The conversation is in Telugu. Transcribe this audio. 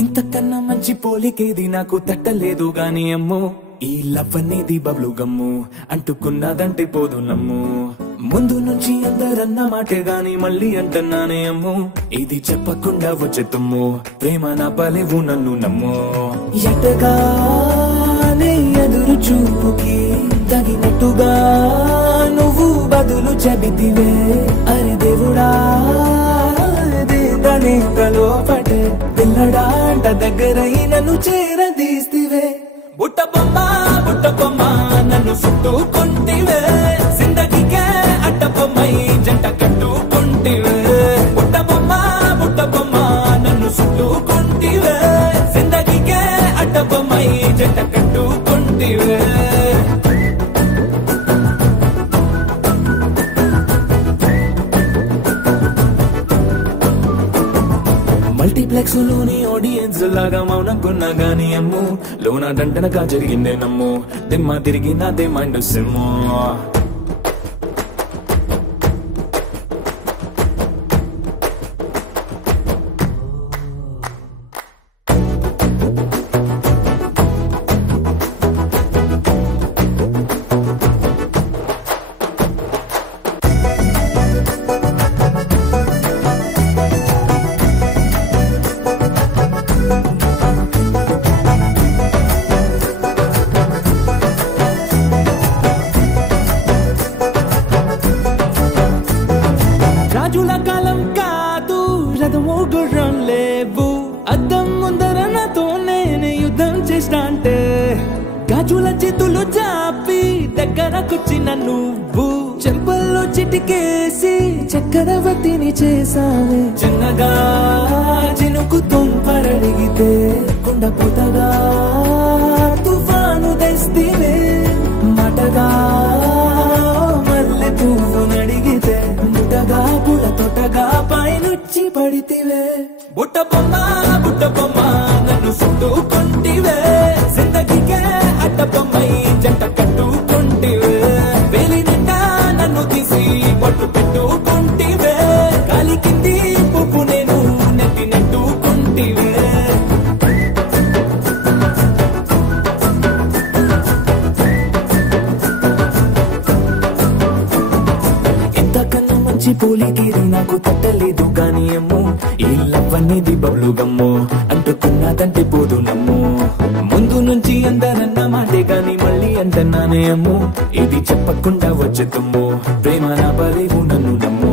ఇంతకన్నా మంచి పోలికేది నాకు తట్టలేదు గాని అమ్మో ఈ లవ్ అనేది బబ్లు గమ్ము అంటుకున్నదంటే పోదు నమ్ము ముందు నుంచి అందరన్న మాటే గాని మళ్ళీ అంటున్నానే అమ్ము ఇది చెప్పకుండా వచ్చే తుమ్ము ప్రేమ నా పలేవు నన్ను నమ్ము ఎటగానే ఎదురు చూపుకి తగినట్టుగా నువ్వు బదులు చెబితివే అరే దేవుడా దేదనే లోపటే పిల్లడా అంట దగ్గరై నన్ను చేరదీస్తివే బుట్ట బొమ్మ నన్ను చుట్టుకుంటివే జిందగీకే అడ్డ బొమ్మై జంట కట్టుకుంటివే బుట్ట బొమ్మ నన్ను చుట్టుకుంటివే జిందగీకే అడ్డ బొమ్మై జంట కట్టుకుంటివే మల్టీప్లెక్స్ లోని ఆడియన్స్ లాగా మౌనంకున్నా గాని అమ్ము లోన దండనగా జరిగిందే నమ్ము దిమ్మ తిరిగి నాదే మైండ్ సిమ్ము రాజుల కాలం కాదు రథమో గుర్రం లేవు అద్దం ముందర నాతో నేనే యుద్ధం చేస్తా అంటే గాజుల చేతులు చాపి దగ్గరకొచ్చిన నువ్వు చెంపల్లో చిటికేసి చక్రవర్తిని చేసావే చిన్నగా చినుకు తుంపరడిగితే కుండపోతగా తుఫాను తెస్తివే మాటగా మల్లె పువ్వు నడిగితే ముటగా పుల తొటగా పైనుచ్చి పడితివే బుట్ట బొమ్మ నన్ను చుట్టుకుంటివే జిందగీకే అడ్డ బొమ్మై జంట కట్టుకుంటివే వేలి నిండా నన్ను తీసి పట్టు పెట్టుకుంటివే కాలి కింది పువ్వు నేను నెత్తి నెట్టుకుంటివే మంచి పోలికేది నాకు తట్టలేదు గాని అమ్ము ఈ లవ్ అనేది బబ్లు గమ్ము అంటుకున్నదంటే పోదు నమ్ము ముందు నుంచి అందరన్న మాటే గాని మళ్ళీ అంటున్నానే అమ్ము ఇది చెప్పకుండా వచ్చే తుమ్ము ప్రేమ నా పలేవు నన్ను నమ్ము